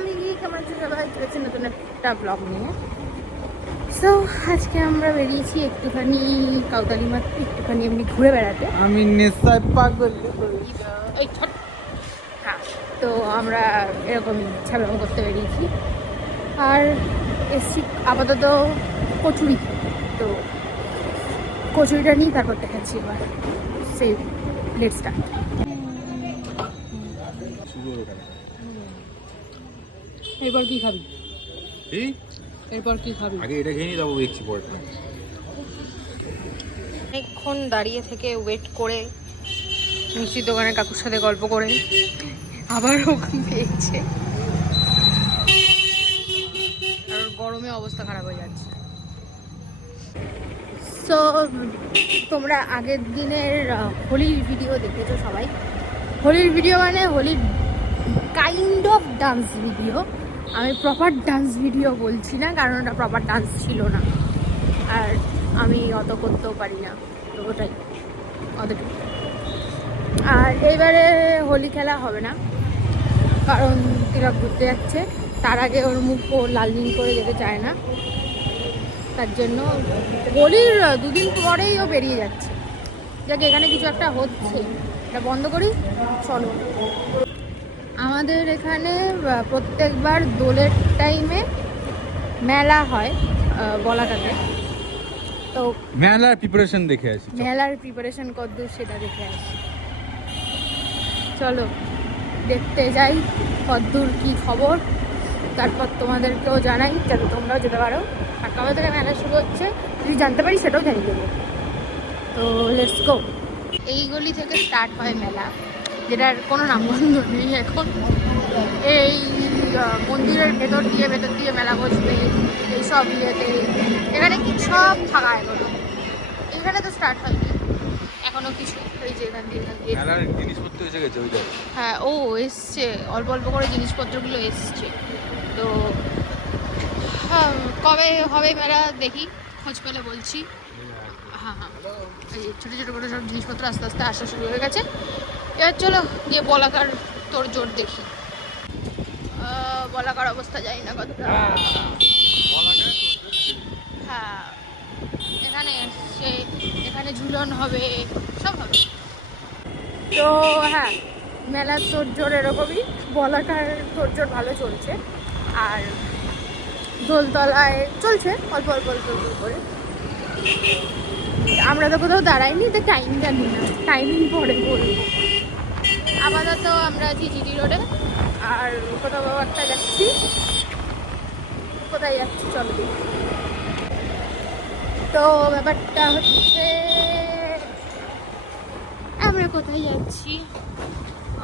Family কেমন আছে সবাই চলেছে নতুন একটা ব্লগ নিয়ে। সো আজকে আমরা বেরিয়েছি একটুখানি কাউতালি মাঠ একটুখানি এমনি ঘুরে বেড়াতে। আমি নেশায় পাগল এই ছোট। হ্যাঁ তো আমরা এরকম ছাবেম করতে বেরিয়েছি। আর এসছি আপাতত কচুরি। তো কচুরিটা নিই তারপর দেখাচ্ছি এবার। সেই লেট স্টার্ট এরপর কি খাবি? এই এরপর কি খাবি? আগে এটা খেয়ে নি তারপর দেখছি পরেরটা অনেকক্ষণ দাঁড়িয়ে থেকে ওয়েট করে মিষ্টির দোকানে কাকুর সাথে গল্প করে আবার ওখান পেয়েছে আর গরমে অবস্থা খারাপ হয়ে যাচ্ছে। সো তোমরা আগের দিনের হোলির ভিডিও দেখেছ সবাই? হোলির ভিডিও মানে হোলির কাইন্ড অফ ডান্স ভিডিও আমি প্রপার ডান্স ভিডিও বলছি না, কারণ ওটা প্রপার ডান্স ছিল না। আর আমি অত করতেও পারি না, তো ওটাই। অতটুকু। আর এইবারে হোলি খেলা হবে না, কারণ তিলক ঘুরতে যাচ্ছে। তার আগে ওর মুখ ও লাল নীল করে যেতে চায় না। তার জন্য হোলির দুদিন পরেই ও বেরিয়ে যাচ্ছে। যাকে, এখানে কিছু একটা হচ্ছে। এটা বন্ধ করি, চলো। আমাদের এখানে প্রত্যেকবার দোলের টাইমে মেলা হয় আহ, বলাকাতে তো মেলার প্রিপারেশন দেখে আসি মেলার প্রিপারেশন কদ্দূর সেটা দেখে আসি। চলো দেখতে যাই কদ্দূর কি খবর। তারপর তোমাদেরকেও জানাই যাতে তোমরাও যেতে পারো। আর কবে থেকে মেলা শুরু হচ্ছে যদি জানতে পারি সেটাও জানিয়ে দেবো। তো লেটস গো এই গলি থেকে স্টার্ট হয় মেলা। যেটার কোনো নাম নামগন্ধ নেই এখন। এই মন্দিরের ভেতর দিয়ে ভেতর দিয়ে মেলা বসবে এইসব ইয়েতে। এখানে কি সব ফাঁকা এখনও? এখানে তো স্টার্ট হয়নি। এখনও কিছু এই যে এখান দিয়ে এখান দিয়ে। জিনিসপত্র এসে গেছে ওই হ্যাঁ ও এসছে। অল্প অল্প করে জিনিসপত্রগুলো এসছে। তো হ্যাঁ, কবে হবে মেলা দেখি। খোঁজ পেলে বলছি। হ্যাঁ হ্যাঁ। এই ছোটো ছোটো করে সব জিনিসপত্র আস্তে আস্তে আসা শুরু হয়ে গেছে। এবার চলো দিয়ে বলাকার তোর জোর দেখি। বলাকার অবস্থা জানি না কতটা। হ্যাঁ এখানে এসছে এখানে ঝুলন হবে সব হবে। তো হ্যাঁ মেলার তোর জোর এরকমই বলাকার তোর জোর ভালো চলছে। আর দোলতলায় চলছে অল্প অল্প অল্প অল্প করে। আমরা তো কোথাও দাঁড়াইনি তো টাইমটা নিই না। টাইমিং পরে বলব। আপাতত আমরা আছি জিটি রোডে। আর কোথাও একটা যাচ্ছি। কোথায় যাচ্ছি চলো। তো ব্যাপারটা হচ্ছে আমরা কোথায় যাচ্ছি?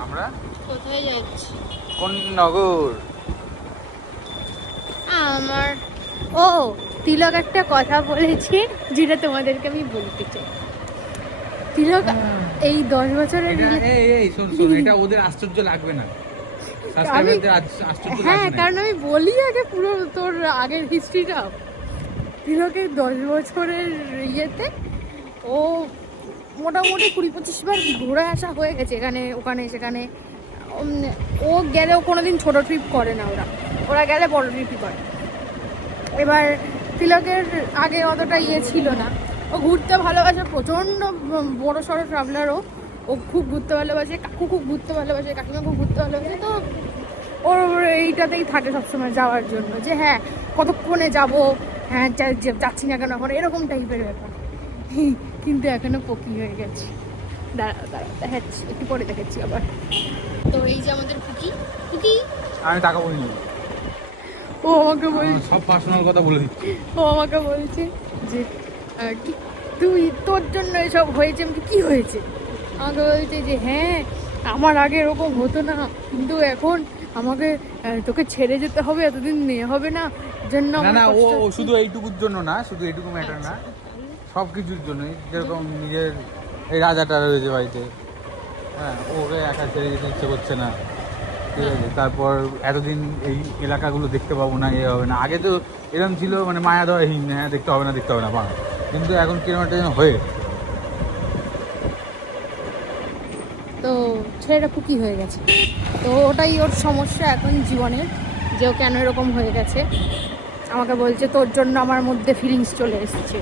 আমরা? কোথায় যাচ্ছি? কোন নগর আমার ও তিলক একটা কথা বলেছে যেটা তোমাদেরকে আমি বলতে চাই। তিলক এই দশ বছরের এটা এই এই শোন শোন এটা ওদের আশ্চর্য লাগবে না। হ্যাঁ কারণ আমি বলি আগে পুরো তোর আগের হিস্ট্রিটা তিলকের দশ বছরের ইয়েতে ও মোটামুটি কুড়ি পঁচিশ বার ঘুরে আসা হয়ে গেছে এখানে ওখানে সেখানে। ও গেলেও কোনোদিন ছোটো ট্রিপ করে না ওরা। ওরা গেলে বড় ট্রিপই করে। এবার তিলকের আগে অতটা ইয়ে ছিল না। ও ঘুরতে ভালোবাসে প্রচণ্ড বড় সড়ো ট্রাভেলারও ও। খুব ঘুরতে ভালোবাসে কাকু খুব ঘুরতে ভালোবাসে কাকিমা খুব ঘুরতে ভালোবাসে। তো ওর এইটাতেই থাকে সবসময় যাওয়ার জন্য যে হ্যাঁ কতক্ষণে যাব? হ্যাঁ যাচ্ছি না কেন? এখন এরকম টাইপের ব্যাপার। কিন্তু এখনও পকি হয়ে গেছে। দাঁড়া দাঁড়া দেখাচ্ছি একটু পরে দেখাচ্ছি আবার। তো এই যে আমাদের পুকি পুকি? আমি টাকা বলিনি। ও আমাকে বলছে। সব পার্সোনাল কথা বলে দিচ্ছি। ও আমাকে বলছে যে তুই তোর জন্য এসব হয়েছে? আমি বলি, কি হয়েছে? আমাকে বলছে যে হ্যাঁ আমার আগে এরকম হতো না। কিন্তু এখন আমাকে তোকে ছেড়ে যেতে হবে এতদিন মেয়ে হবে না। জন্য না না ও শুধু এইটুকুর জন্য না শুধু এইটুকু ম্যাটার না। সব কিছুর জন্যই। যেরকম নিজের এই রাজাটা রয়েছে বাড়িতে। হ্যাঁ ওকে একা ছেড়ে যেতে ইচ্ছে করছে না। ঠিক আছে তারপর এতদিন এই এলাকাগুলো দেখতে পাবো না এ হবে না। আগে তো এরকম ছিল মানে মায়া দয়হীন হ্যাঁ দেখতে হবে না দেখতে হবে না বাং কিন্তু এখন একটা যেন হয়ে। তো ছেলেটা পুকি হয়ে গেছে। তো ওটাই ওর সমস্যা এখন জীবনের যে ও কেন এরকম হয়ে গেছে। আমাকে বলছে, তোর জন্য আমার মধ্যে ফিলিংস চলে এসেছে।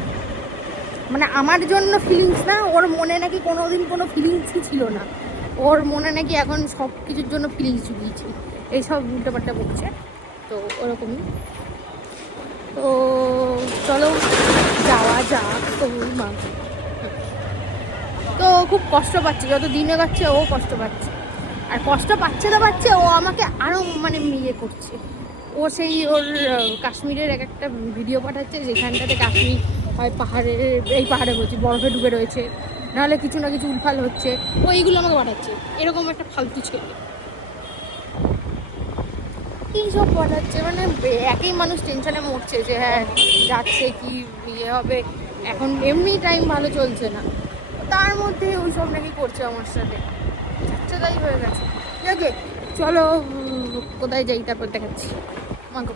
মানে আমার জন্য ফিলিংস না, ওর মনে নাকি কোনো দিন কোনো ফিলিংসই ছিল না। ওর মনে নাকি এখন সব কিছুর জন্য ফিলিংস জুগিয়েছে। এইসব উল্টোপাল্টা বকছে। তো ওরকমই। তো চলো তো মা। তো খুব কষ্ট পাচ্ছে, যত দিনে যাচ্ছে ও কষ্ট পাচ্ছে। আর কষ্ট পাচ্ছে তো পাচ্ছে, ও আমাকে আরও মানে ইয়ে করছে। ও সেই ওর কাশ্মীরের এক একটা ভিডিও পাঠাচ্ছে, যেখানটাতে কাশ্মীর হয় পাহাড়ে, এই পাহাড়ে বলছি, বরফে ডুবে রয়েছে। নাহলে কিছু না কিছু উলফাল হচ্ছে। ও এইগুলো আমাকে পাঠাচ্ছে। এরকম একটা ফালতু ছেলে। এইসব পাঠাচ্ছে মানে বে- একই মানুষ টেনশনে মরছে যে হ্যাঁ যাচ্ছে কি ইয়ে হবে। এখন এমনি টাইম ভালো চলছে না। তার মধ্যে ওই সব নাকি করছে আমার সাথে। আচ্ছা তাই হয়ে গেছে। আছে চলো কোথায় যাই তারপর দেখাচ্ছি। মাগো।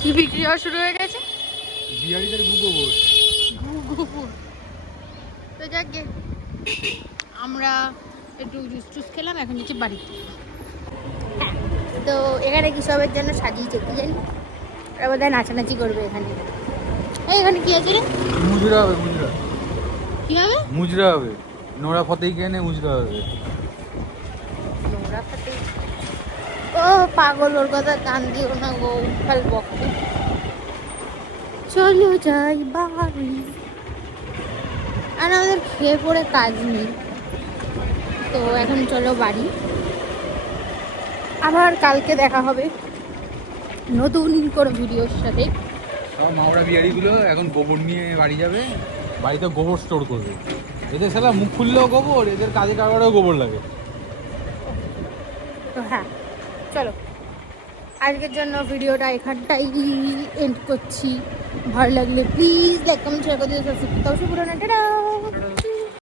কি বিক্রি হওয়া শুরু হয়ে গেছে? বিহারিদের বোস ঘুঘুপুর তো যাকে আমরা একটু জুস টুস খেলাম এখন হচ্ছে বাড়িতে। তো এখানে কি সবের জন্য সাজিয়েছে কি জানি? ওরা বোধ হয় নাচানাচি করবে এখানে। এই এখানে কি আছে রে? মুজরা হবে মুজরা। কি হবে? মুজরা হবে। নোরা ফতেই কেনে মুজরা হবে। নোংরা ফাটে ও পাগল ওর কথা কান দিও না গো উঠাল বকবে। চলো যাই বাড়ি। আর আমাদের খেয়ে পড়ে কাজ নেই। তো এখন চলো বাড়ি। আবার কালকে দেখা হবে নতুন করে ভিডিওর সাথে। সব মাওড়া বিহারিগুলো এখন গোবর নিয়ে বাড়ি যাবে। বাড়িতে গোবর স্টোর করবে। এদের সালা মুখ খুললেও গোবর এদের কাজে কারবারেও গোবর লাগে। তো হ্যাঁ চলো। আজকের জন্য ভিডিওটা এখানটাই এন্ড করছি। ভালো লাগলে প্লিজ লাইক কমেন্ট শেয়ার করে দিতে সাবস্ক্রাইব করতে অবশ্যই ভুলো না টাটা।